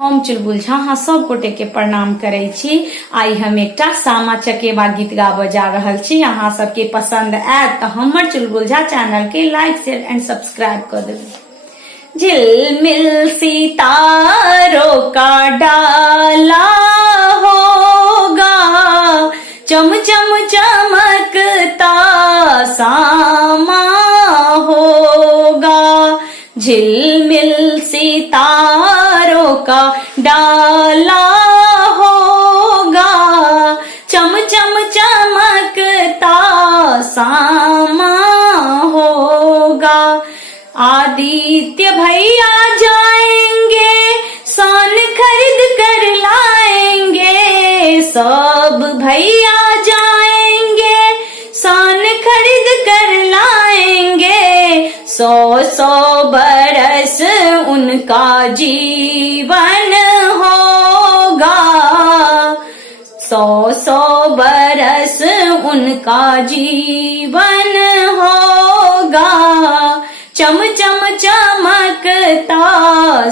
हम चुलबुल झा हाँ सब गोटे के प्रणाम करे छी। आई हम एकटा सामा चकेबा गीत गाबऽ जा रहल छी। अहाँ सबके पसंद आयत तो हमर चुलबुल झा चैनल के लाइक शेयर एंड सब्सक्राइब कर देबै। झिलमिल सितारों का डाला होगा, चम चम चमकता सामा होगा। झिलमिल सितारों का डाला होगा, चम चम चमकता सामा होगा। आदित्य भैया जाएंगे, सोन खरीद कर लाएंगे। सब भैया जाएंगे, सोन खरीद कर लाएंगे। 100 बरस उनका जीवन होगा। 100 बरस उनका जीवन होगा। चम चम चमकता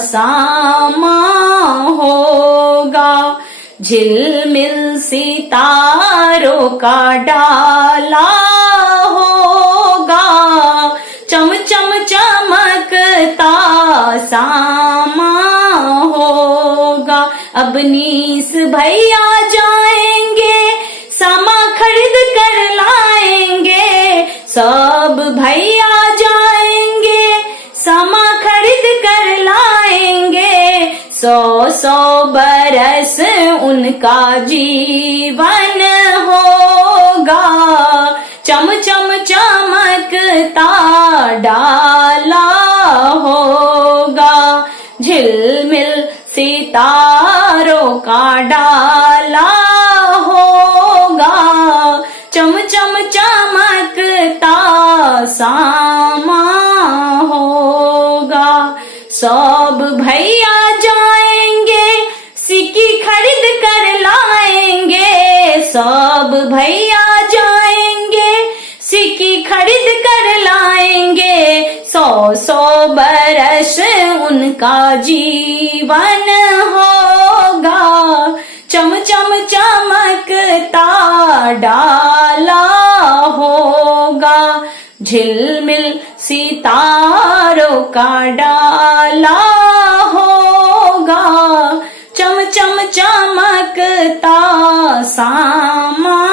सामा होगा। झिलमिल सितारों का डाला होगा, चम चम चमकता सामा होगा। अब नीस भैया जाएंगे, सामा खरीद कर लाएंगे। सब भैया जाएंगे, सामा खरीद कर लाएंगे। 100 बरस उनका जीवन होगा। चम चम चमकता डाला होगा। झिलमिल सितारों का डाला होगा, चम चम चमकता सामा होगा। सब भैया जाएंगे, सिक्की खरीद कर लाएंगे। सब भैया जाएंगे, सिक्की खरीद कर लाएंगे। 100 बरस उनका जीवन होगा। चम चम चमकता डाला होगा। झिलमिल सितारों का डाला होगा, चम चम चमकता सामा